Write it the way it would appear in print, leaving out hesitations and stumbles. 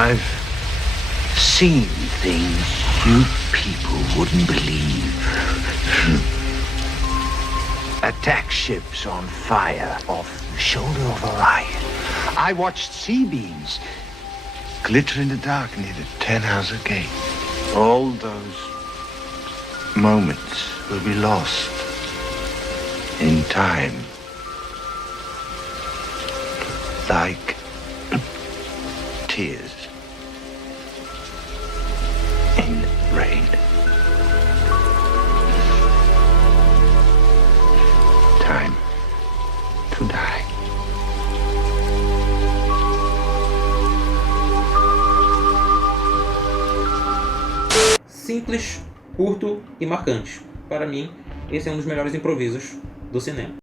I've seen things you people wouldn't believe. Attack ships on fire off the shoulder of Orion. I watched sea beams glitter in the dark near the 10-house gate. All those moments will be lost in time. Like tears in rain. Time to die. Simples, curto e marcante. Para mim, esse é um dos melhores improvisos do cinema.